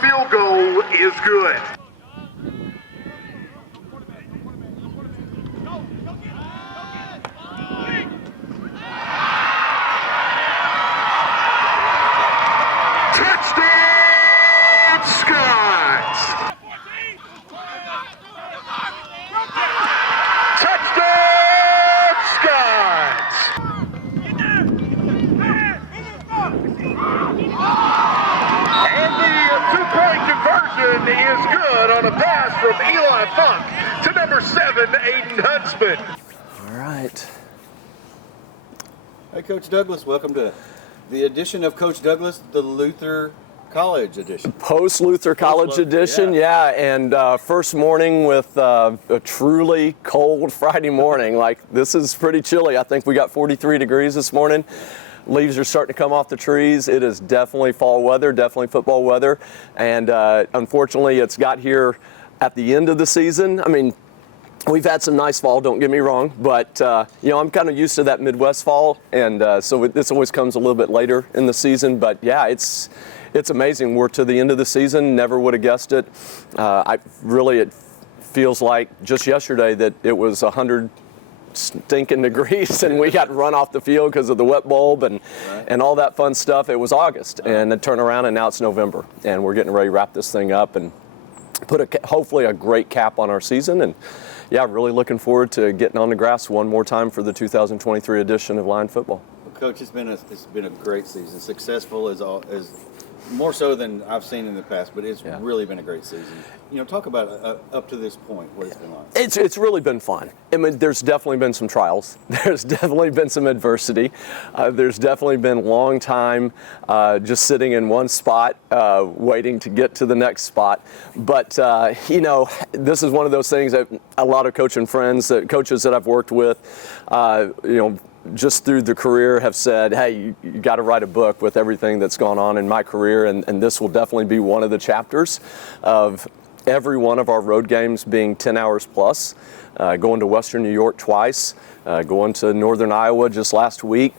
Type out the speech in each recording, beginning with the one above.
field goal is good. Touchdown, Scots! Touchdown, Scots! And the two-point conversion is good on a pass from Eli Funk to number 7, Aiden Huntsman. All right. Hey, Coach Douglas, welcome to the edition of Coach Douglas, the Luther College edition. Post-Luther College edition, yeah. And first morning with a truly cold Friday morning. Like, this is pretty chilly. I think we got 43 degrees this morning. Leaves are starting to come off the trees. It is definitely fall weather, definitely football weather. And unfortunately, it's got here at the end of the season. I mean, we've had some nice fall, don't get me wrong, but you know, I'm kind of used to that Midwest fall, and so this always comes a little bit later in the season. But yeah, it's amazing. We're to the end of the season. Never would have guessed it. It feels like just yesterday that it was 100 stinking degrees and we got run off the field because of the wet bulb and all that fun stuff. It was August, and then turn around and now it's November, and we're getting ready to wrap this thing up and put hopefully a great cap on our season. And yeah, really looking forward to getting on the grass one more time for the 2023 edition of Lion football. Well, Coach, it's been a great season. Successful as more so than I've seen in the past, but it's really been a great season. You know, talk about up to this point, what it's been like. It's really been fun. I mean, there's definitely been some trials. There's definitely been some adversity. There's definitely been long time just sitting in one spot, waiting to get to the next spot. But you know, this is one of those things that a lot of coaching friends, coaches that I've worked with, you know, just through the career have said, hey, you got to write a book with everything that's gone on in my career, and this will definitely be one of the chapters of every one of our road games being 10 hours plus, going to Western New York twice, going to Northern Iowa just last week.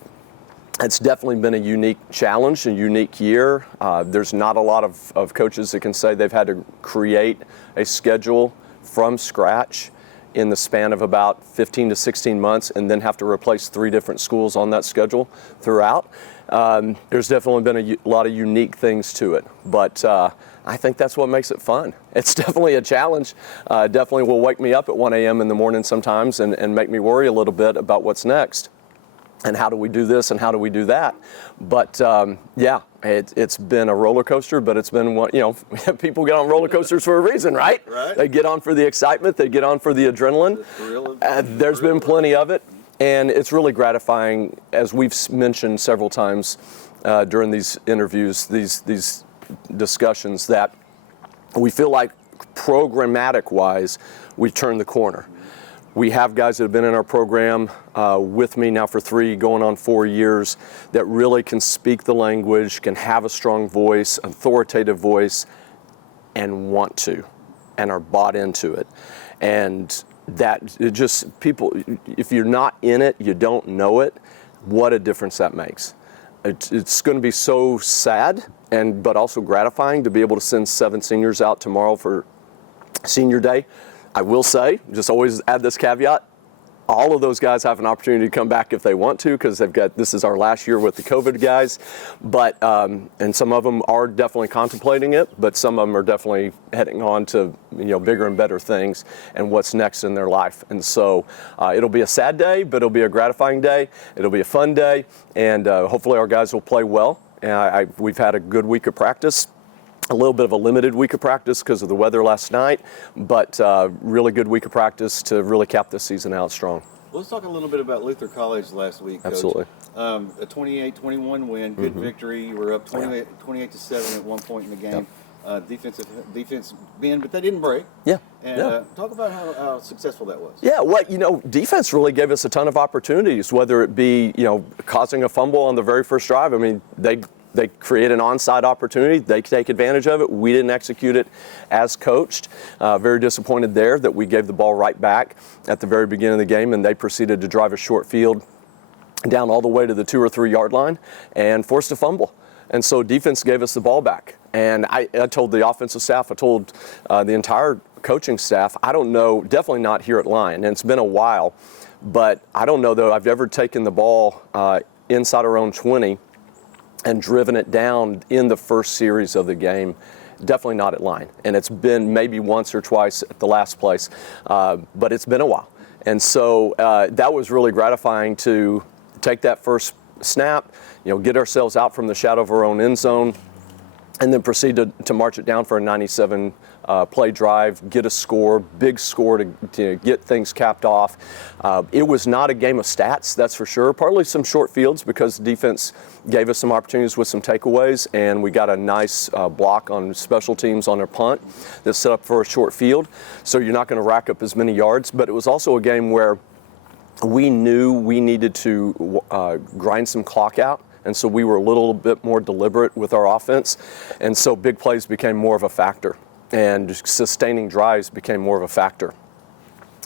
It's definitely been a unique challenge, a unique year. There's not a lot of coaches that can say they've had to create a schedule from scratch in the span of about 15 to 16 months and then have to replace 3 different schools on that schedule throughout. There's definitely been a lot of unique things to it, but I think that's what makes it fun. It's definitely a challenge. Definitely will wake me up at 1 a.m. in the morning sometimes and make me worry a little bit about what's next and how do we do this and how do we do that. But yeah, it's been a roller coaster, but it's been one, you know, people get on roller coasters for a reason, right? They get on for the excitement, they get on for the adrenaline. There's been plenty of it, and it's really gratifying, as we've mentioned several times during these interviews, these discussions, that we feel like programmatic-wise, we've turned the corner. We have guys that have been in our program with me now for 3, going on 4 years, that really can speak the language, can have a strong voice, authoritative voice, and want to, and are bought into it. And that it just, people, if you're not in it, you don't know it, what a difference that makes. It's going to be so sad, but also gratifying to be able to send 7 seniors out tomorrow for senior day. I will say, just always add this caveat, all of those guys have an opportunity to come back if they want to, because this is our last year with the COVID guys, but and some of them are definitely contemplating it, but some of them are definitely heading on to, you know, bigger and better things and what's next in their life. And so it'll be a sad day, but it'll be a gratifying day. It'll be a fun day, and hopefully our guys will play well. We've had a good week of practice. A little bit of a limited week of practice because of the weather last night, but really good week of practice to really cap this season out strong. Well, let's talk a little bit about Luther College last week, Coach. Absolutely. A 28-21 win, good victory. You were up 28-7 at one point in the game. Defense bend, but they didn't break. Yeah. And talk about how successful that was. Yeah, defense really gave us a ton of opportunities, whether it be, you know, causing a fumble on the very first drive. I mean, they create an onside opportunity. They take advantage of it. We didn't execute it as coached. Very disappointed there that we gave the ball right back at the very beginning of the game, and they proceeded to drive a short field down all the way to the 2 or 3 yard line and forced a fumble. And so defense gave us the ball back. And I told the offensive staff, I told the entire coaching staff, I don't know, definitely not here at Lyon, and it's been a while, but I don't know though I've ever taken the ball inside our own 20 and driven it down in the first series of the game. Definitely not at Lyon. And it's been maybe once or twice at the last place, but it's been a while. And so that was really gratifying to take that first snap, get ourselves out from the shadow of our own end zone, and then proceed to march it down for a 97 play drive, get a score, big score to get things capped off. It was not a game of stats, that's for sure. Partly some short fields because the defense gave us some opportunities with some takeaways, and we got a nice block on special teams on their punt that set up for a short field. So you're not going to rack up as many yards, but it was also a game where we knew we needed to grind some clock out. And so we were a little bit more deliberate with our offense. And so big plays became more of a factor. And sustaining drives became more of a factor.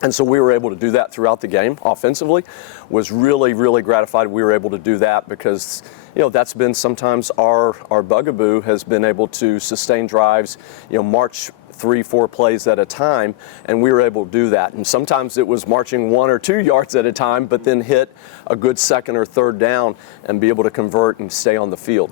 And so we were able to do that throughout the game offensively. Was really, really gratified we were able to do that because, that's been sometimes our bugaboo has been able to sustain drives, march 3-4 plays at a time, and we were able to do that. And sometimes it was marching 1 or 2 yards at a time, but then hit a good second or third down and be able to convert and stay on the field.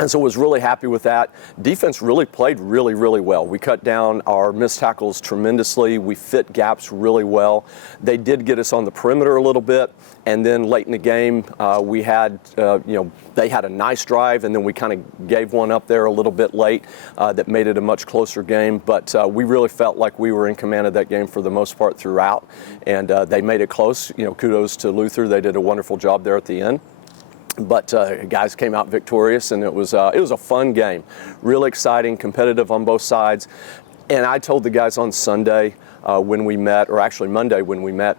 And so I was really happy with that. Defense really played really, really well. We cut down our missed tackles tremendously. We fit gaps really well. They did get us on the perimeter a little bit. And then late in the game, we had, they had a nice drive, and then we kind of gave one up there a little bit late that made it a much closer game. But we really felt like we were in command of that game for the most part throughout. And they made it close. Kudos to Luther. They did a wonderful job there at the end. But guys came out victorious, and it was a fun game, really exciting, competitive on both sides. And I told the guys on Sunday when we met, or actually Monday when we met,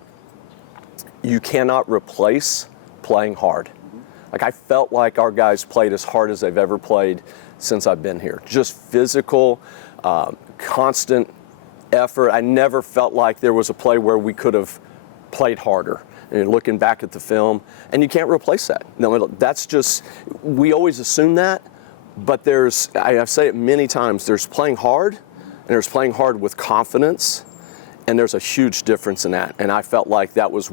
you cannot replace playing hard. Like I felt like our guys played as hard as they've ever played since I've been here. Just physical, constant effort. I never felt like there was a play where we could have played harder. And looking back at the film, and you can't replace that. No, that's just, we always assume that, but I say it many times, there's playing hard, and there's playing hard with confidence, and there's a huge difference in that. And I felt like that was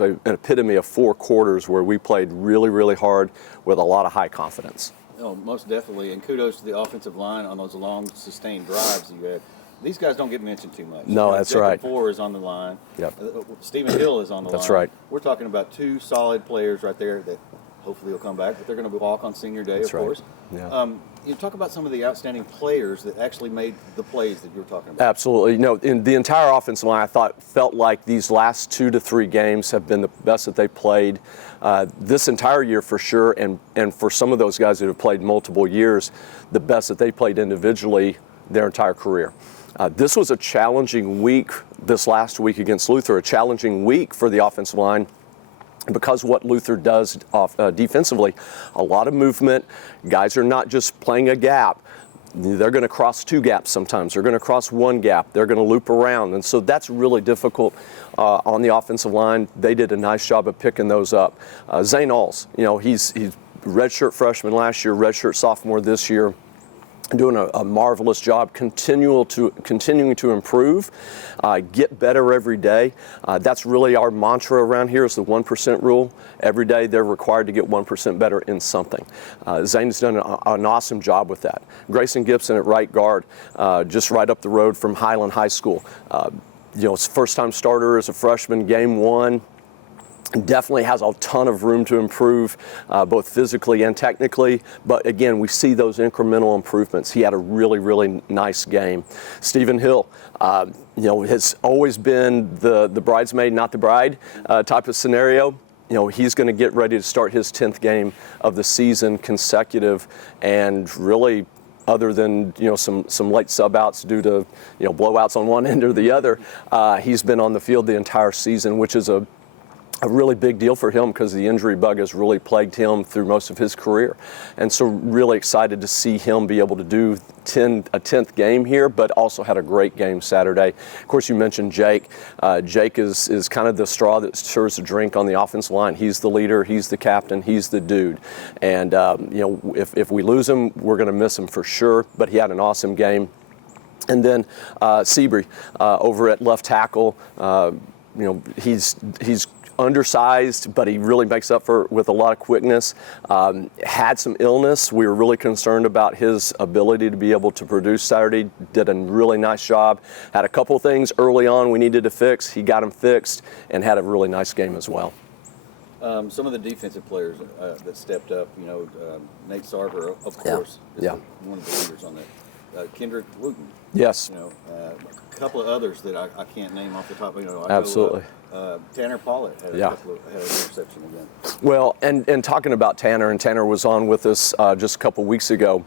an epitome of 4 quarters where we played really, really hard with a lot of high confidence. Oh, most definitely, and kudos to the offensive line on those long, sustained drives that you had. These guys don't get mentioned too much. No, that's Jacob right. Four is on the line. Yep. Stephen Hill is on the line. That's right. We're talking about 2 solid players right there that hopefully will come back, but they're going to walk on senior day, That's of right. course. Yeah. You talk about some of the outstanding players that actually made the plays that you're talking about. Absolutely. In the entire offensive line, I felt like these last 2 to 3 games have been the best that they played this entire year for sure, and for some of those guys that have played multiple years, the best that they played individually their entire career. This was a challenging week, this last week against Luther, a challenging week for the offensive line because what Luther does defensively, a lot of movement. Guys are not just playing a gap. They're going to cross 2 gaps sometimes. They're going to cross 1 gap. They're going to loop around. And so that's really difficult on the offensive line. They did a nice job of picking those up. Zane Alls, he's redshirt freshman last year, redshirt sophomore this year. Doing a marvelous job, continuing to improve, get better every day. That's really our mantra around here is the 1% rule. Every day they're required to get 1% better in something. Zane's done an awesome job with that. Grayson Gibson at right guard, just right up the road from Highland High School. It's first-time starter as a freshman, game 1. Definitely has a ton of room to improve, both physically and technically. But again, we see those incremental improvements. He had a really, really nice game. Stephen Hill, has always been the bridesmaid, not the bride type of scenario. He's going to get ready to start his 10th game of the season consecutive, and really, other than some late sub-outs due to blowouts on one end or the other, he's been on the field the entire season, which is a a really big deal for him because the injury bug has really plagued him through most of his career. And so really excited to see him be able to do a 10th game here, but also had a great game Saturday. Of course, you mentioned Jake. Jake is kind of the straw that stirs the drink on the offensive line. He's the leader, he's the captain, he's the dude. And, if we lose him, we're going to miss him for sure, but he had an awesome game. And then Seabury over at left tackle, he's undersized, but he really makes up for it with a lot of quickness. Had some illness. We were really concerned about his ability to be able to produce Saturday. Did a really nice job. Had a couple things early on we needed to fix. He got them fixed and had a really nice game as well. Some of the defensive players that stepped up, Nate Sarver, of course, is one of the leaders on that. Kendrick Wooten. Yes. A couple of others that I can't name off the top. Absolutely. Tanner Pollitt had had an interception again. Well, and talking about Tanner, and Tanner was on with us just a couple weeks ago.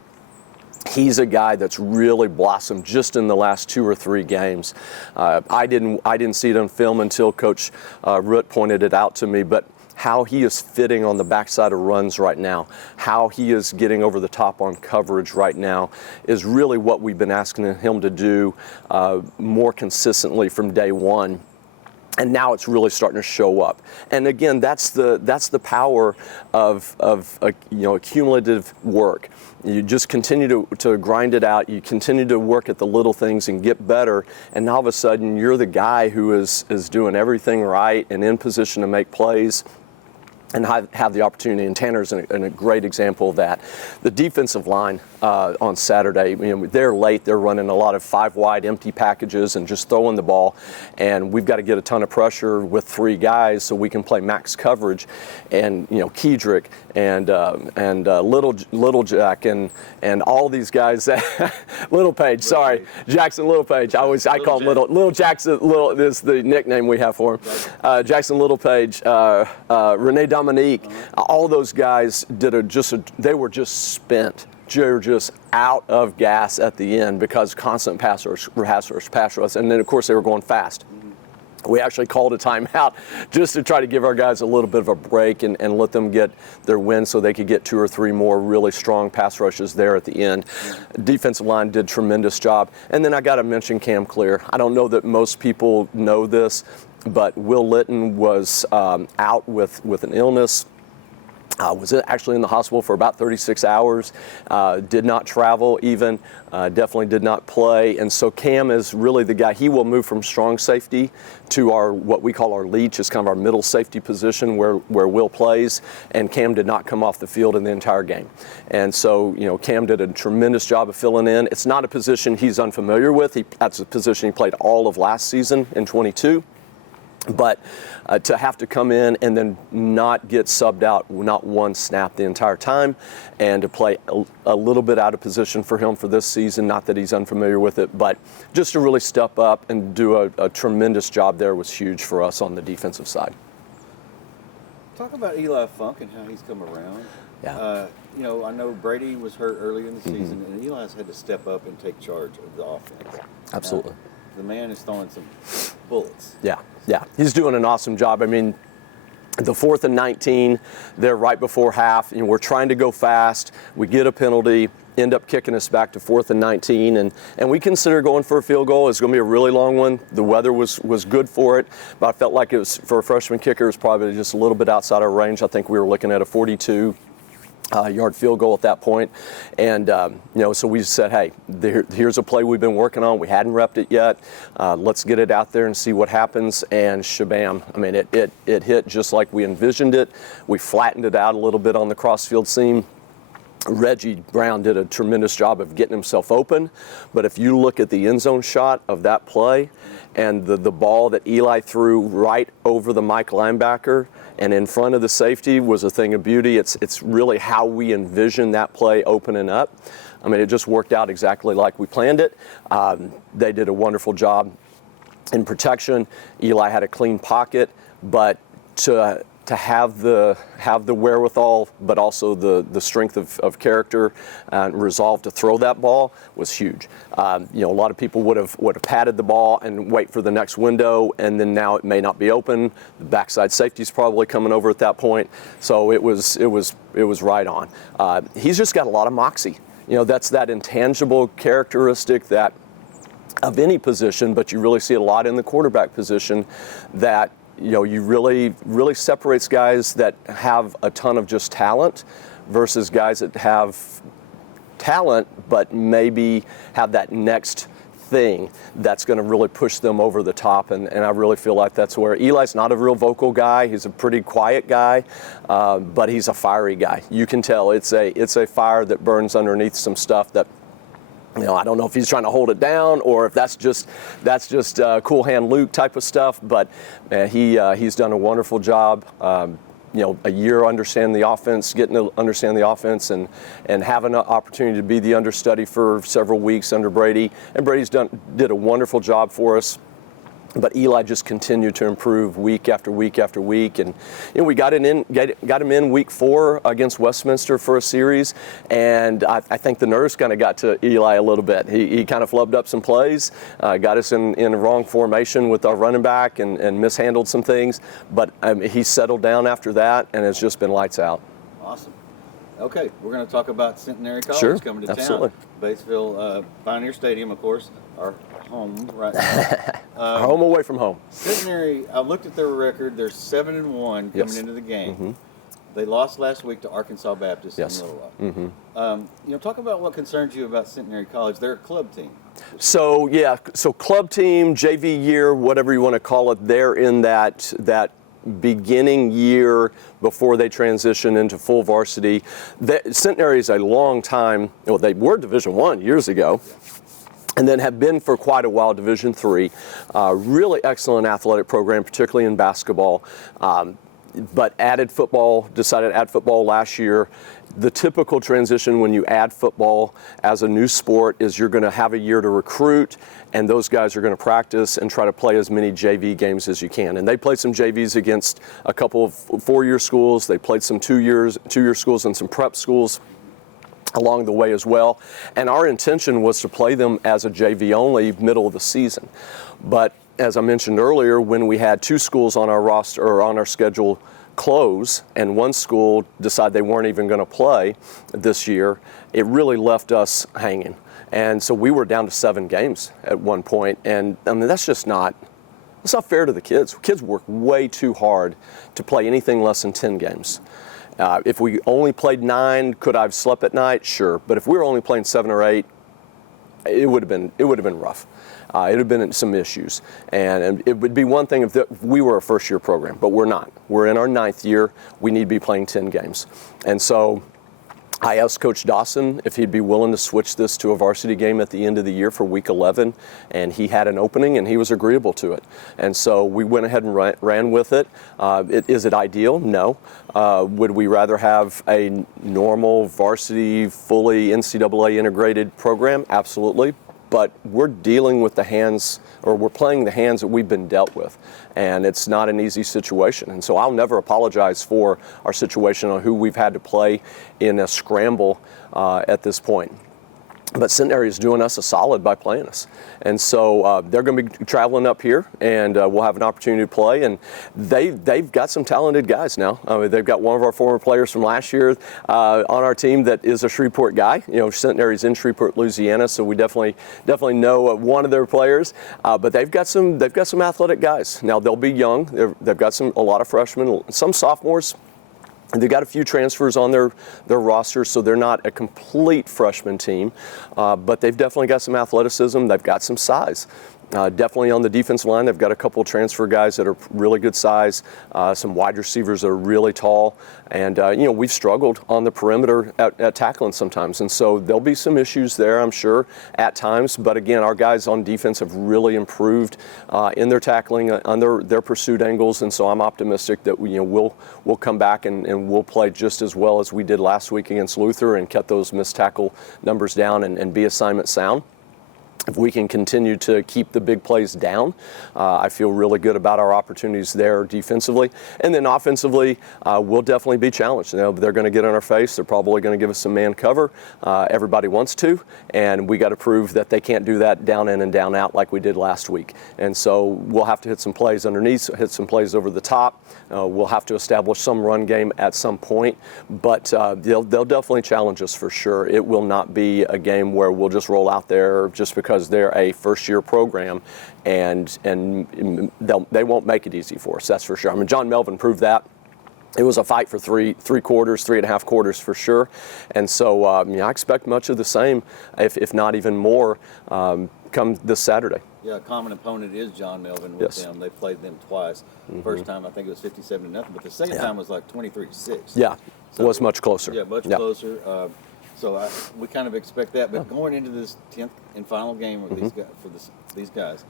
He's a guy that's really blossomed just in the last 2 or 3 games. I didn't see it on film until Coach Root pointed it out to me, but how he is fitting on the backside of runs right now, how he is getting over the top on coverage right now is really what we've been asking him to do more consistently from day one. And now it's really starting to show up. And again, that's the power of accumulative work. You just continue to grind it out. You continue to work at the little things and get better. And now all of a sudden, you're the guy who is doing everything right and in position to make plays and have the opportunity. And Tanner's a great example of that. The defensive line on Saturday, they're late. They're running a lot of 5-wide empty packages and just throwing the ball. And we've got to get a ton of pressure with 3 guys so we can play max coverage. And Kedrick and Little Jack and all these guys. Little Page, sorry, Jackson Little Page. I call him Little Jackson. Little is the nickname we have for him. Jackson Little Page, Renee Dominique, all those guys they were just spent. They were just out of gas at the end because constant pass rush, and then of course they were going fast. We actually called a timeout just to try to give our guys a little bit of a break and let them get their win so they could get 2 or 3 more really strong pass rushes there at the end. Defensive line did tremendous job. And then I got to mention Cam Clear. I don't know that most people know this, but Will Litton was out with an illness. Was actually in the hospital for about 36 hours, did not travel even, definitely did not play. And so Cam is really the guy. He will move from strong safety to what we call our leech, is kind of our middle safety position where Will plays. And Cam did not come off the field in the entire game. And so, Cam did a tremendous job of filling in. It's not a position he's unfamiliar with. That's a position he played all of last season in 22. But to have to come in and then not get subbed out, not one snap the entire time, and to play a little bit out of position for him for this season, not that he's unfamiliar with it, but just to really step up and do a tremendous job there was huge for us on the defensive side. Talk about Eli Funk and how he's come around. Yeah. I know Brady was hurt early in the season, and Eli's had to step up and take charge of the offense. Absolutely. The man is throwing some bullets. Yeah, he's doing an awesome job. I mean, the 4th and 19, they're right before half. We're trying to go fast. We get a penalty, end up kicking us back to 4th and 19, and we consider going for a field goal. It's going to be a really long one. The weather was good for it, but I felt like it was, for a freshman kicker, it was probably just a little bit outside our range. I think we were looking at a 42 yard field goal at that point. And, so we said, hey, here's a play we've been working on. We hadn't repped it yet. Let's get it out there and see what happens. And shabam. I mean, it hit just like we envisioned it. We flattened it out a little bit on the crossfield seam. Reggie Brown did a tremendous job of getting himself open. But if you look at the end zone shot of that play and the ball that Eli threw right over the Mike linebacker and in front of the safety was a thing of beauty. It's really how we envisioned that play opening up. I mean, it just worked out exactly like we planned it. They did a wonderful job in protection. Eli had a clean pocket, but to to have the wherewithal, but also the strength of character and resolve to throw that ball was huge. A lot of people would have patted the ball and wait for the next window, and then now it may not be open. The backside safety's probably coming over at that point, so it was right on. He's just got a lot of moxie. That's that intangible characteristic that of any position, but you really see it a lot in the quarterback position, that you really separates guys that have a ton of just talent versus guys that have talent but maybe have that next thing that's going to really push them over the top, and I really feel like that's where Eli's not a real vocal guy. He's a pretty quiet guy, but he's a fiery guy. You can tell it's a fire that burns underneath some stuff that I don't know if he's trying to hold it down or if that's just cool hand Luke type of stuff, but he's done a wonderful job. A year understanding the offense, getting to understand the offense, and having an opportunity to be the understudy for several weeks under Brady. And Brady's did a wonderful job for us. But Eli just continued to improve week after week after week, and we got him in week 4 against Westminster for a series, and I think the nerves kind of got to Eli a little bit. He kind of flubbed up some plays, got us in the wrong formation with our running back, and mishandled some things. But he settled down after that, and it's just been lights out. Awesome. Okay, we're going to talk about Centenary College coming to absolutely. town. Batesville Pioneer Stadium, of course, our home right now. Home away from home. Centenary, I looked at their record. They're 7-1 coming into the game. Mm-hmm. They lost last week to Arkansas Baptist in Little Rock. Mm-hmm. Talk about what concerns you about Centenary College. They're a club team. So club team, JV year, whatever you want to call it, they're in that beginning year before they transition into full varsity. Centenary is a long time, they were Division I years ago, and then have been for quite a while Division III. Really excellent athletic program, particularly in basketball, but decided to add football last year. The typical transition when you add football as a new sport is you're going to have a year to recruit, and those guys are going to practice and try to play as many JV games as you can. And they played some JVs against a couple of 4-year schools. They played some 2-year schools and some prep schools along the way as well. And our intention was to play them as a JV only middle of the season. But as I mentioned earlier, when we had 2 schools on our roster or on our schedule close, and one school decided they weren't even going to play this year, it really left us hanging. And so we were down to 7 games at one point, and I mean that's not fair to the kids. Kids work way too hard to play anything less than 10 games. If we only played 9, could I have slept at night? Sure, but if we were only playing 7 or 8, it would have been rough. It would have been some issues. And it would be one thing if we were a first-year program, but we're not. We're in our 9th year. We need to be playing 10 games. And so I asked Coach Dawson if he'd be willing to switch this to a varsity game at the end of the year for week 11, and he had an opening, and he was agreeable to it. And so we went ahead and ran with it. Is it ideal? No. Would we rather have a normal varsity, fully NCAA integrated program? Absolutely. But we're dealing with we're playing the hands that we've been dealt with. And it's not an easy situation. And so I'll never apologize for our situation on who we've had to play in a scramble at this point. But Centenary is doing us a solid by playing us. And so they're going to be traveling up here, and we'll have an opportunity to play. And they've got some talented guys now. I mean, they've got one of our former players from last year on our team that is a Shreveport guy. Centenary's in Shreveport, Louisiana, so we definitely know one of their players. But they've got some athletic guys. Now they'll be young. They've got a lot of freshmen, some sophomores. They've got a few transfers on their roster, so they're not a complete freshman team, but they've definitely got some athleticism. They've got some size. Definitely on the defensive line, they've got a couple of transfer guys that are really good size, some wide receivers that are really tall, and we've struggled on the perimeter at tackling sometimes, and so there'll be some issues there, I'm sure, at times. But again, our guys on defense have really improved in their tackling, on their pursuit angles, and so I'm optimistic that we'll come back and we'll play just as well as we did last week against Luther and cut those missed tackle numbers down and be assignment sound. If we can continue to keep the big plays down, I feel really good about our opportunities there defensively. And then offensively, we'll definitely be challenged. You know, they're going to get in our face. They're probably going to give us some man cover. Everybody wants to, and we got to prove that they can't do that down in and down out like we did last week. And so we'll have to hit some plays underneath, hit some plays over the top. We'll have to establish some run game at some point, but they'll definitely challenge us for sure. It will not be a game where we'll just roll out there just because they're a first-year program, and they won't make it easy for us. That's for sure. I mean, John Melvin proved that. It was a fight for three quarters, 3.5 quarters for sure, and so I expect much of the same, if not even more, come this Saturday. Yeah, a common opponent is John Melvin with them. They played them twice. First time I think it was 57-0, but the second time was like 23-6. Yeah, so it was much closer. Yeah, much closer. So we kind of expect that. But going into this 10th and final game with these guys,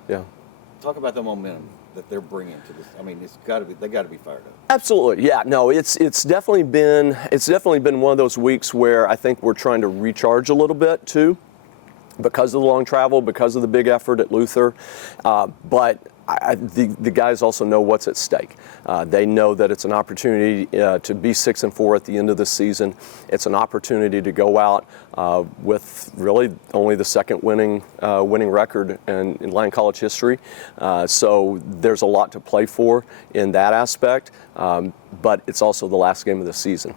talk about the momentum that they're bringing to this. I mean, they got to be fired up. Absolutely, yeah. No, it's definitely been one of those weeks where I think we're trying to recharge a little bit too, because of the long travel, because of the big effort at Luther, but the guys also know what's at stake. They know that it's an opportunity to be 6-4 at the end of the season. It's an opportunity to go out with really only the second winning record in Lang College history. So there's a lot to play for in that aspect, but it's also the last game of the season.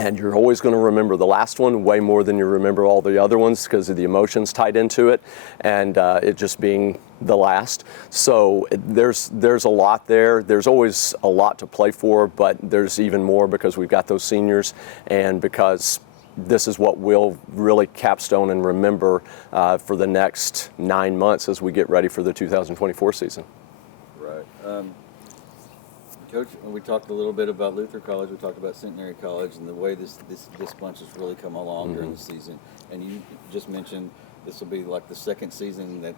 And you're always going to remember the last one way more than you remember all the other ones because of the emotions tied into it, and it just being the last. So there's a lot there. There's always a lot to play for, but there's even more because we've got those seniors, and because this is what we'll really capstone and remember for the next 9 months as we get ready for the 2024 season. Right. Coach, we talked a little bit about Luther College. We talked about Centenary College and the way this bunch has really come along during the season. And you just mentioned this will be like the second season that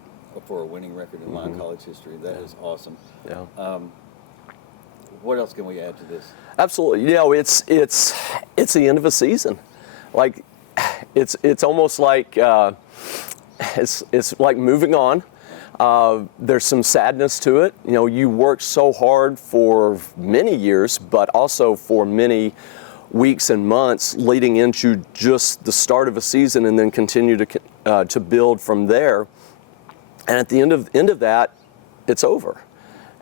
for a winning record in Lang College history. That is awesome. Yeah. What else can we add to this? Absolutely. You know, it's the end of a season. Like it's almost like it's like moving on. There's some sadness to it. You know, you worked so hard for many years, but also for many weeks and months leading into just the start of a season, and then continue to build from there. And at the end of that, it's over.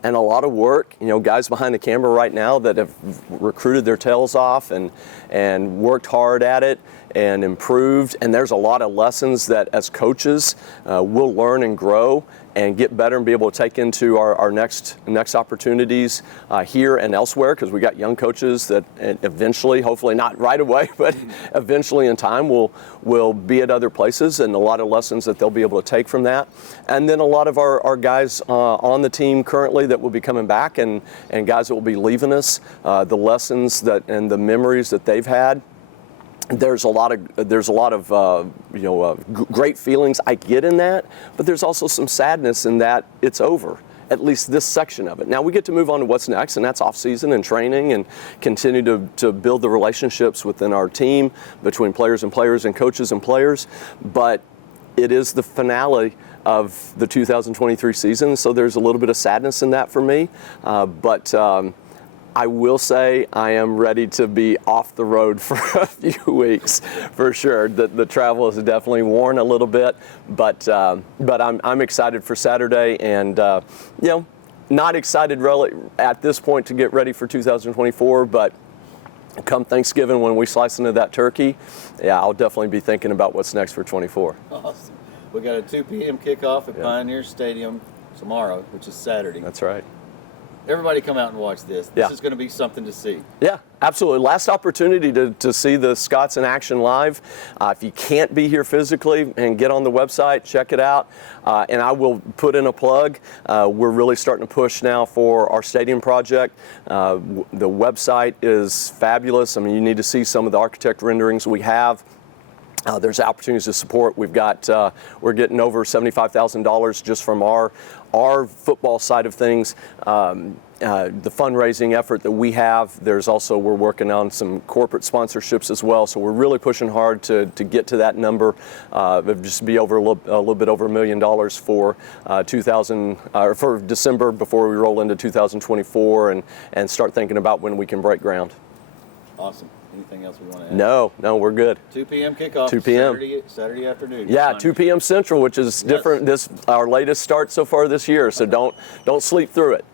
And a lot of work, you know, guys behind the camera right now that have recruited their tails off and worked hard at it and improved. And there's a lot of lessons that as coaches we'll learn and grow and get better and be able to take into our next opportunities here and elsewhere, because we got young coaches that eventually, hopefully not right away, but eventually in time will be at other places, and a lot of lessons that they'll be able to take from that. And then a lot of our guys on the team currently that will be coming back, and guys that will be leaving us, the lessons and the memories that they've had. There's a lot of great feelings I get in that, but there's also some sadness in that it's over, at least this section of it. Now we get to move on to what's next, and that's off season and training, and continue to build the relationships within our team between players and coaches and players. But it is the finale of the 2023 season, so there's a little bit of sadness in that for me. But I will say I am ready to be off the road for a few weeks, for sure. The travel is definitely worn a little bit, but I'm excited for Saturday, and not excited really at this point to get ready for 2024, but come Thanksgiving when we slice into that turkey, I'll definitely be thinking about what's next for 24. Awesome. We got a 2 p.m. kickoff at Pioneer Stadium tomorrow, which is Saturday. That's right. Everybody come out and watch this. This is going to be something to see. Yeah, absolutely. Last opportunity to see the Scots in action live. If you can't be here physically, and get on the website, check it out. And I will put in a plug. We're really starting to push now for our stadium project. The website is fabulous. I mean, you need to see some of the architect renderings we have. There's opportunities to support. We're getting over $75,000 just from our football side of things. The fundraising effort that we have, we're working on some corporate sponsorships as well. So we're really pushing hard to get to that number. It'll just be over a little bit over $1 million for for December before we roll into 2024 and start thinking about when we can break ground. Awesome. Anything else we want to add? No, we're good. 2 p.m. kickoff. 2 p.m. Saturday afternoon. Yeah, 2 p.m. Central, which is different. Our latest start so far this year. So don't sleep through it.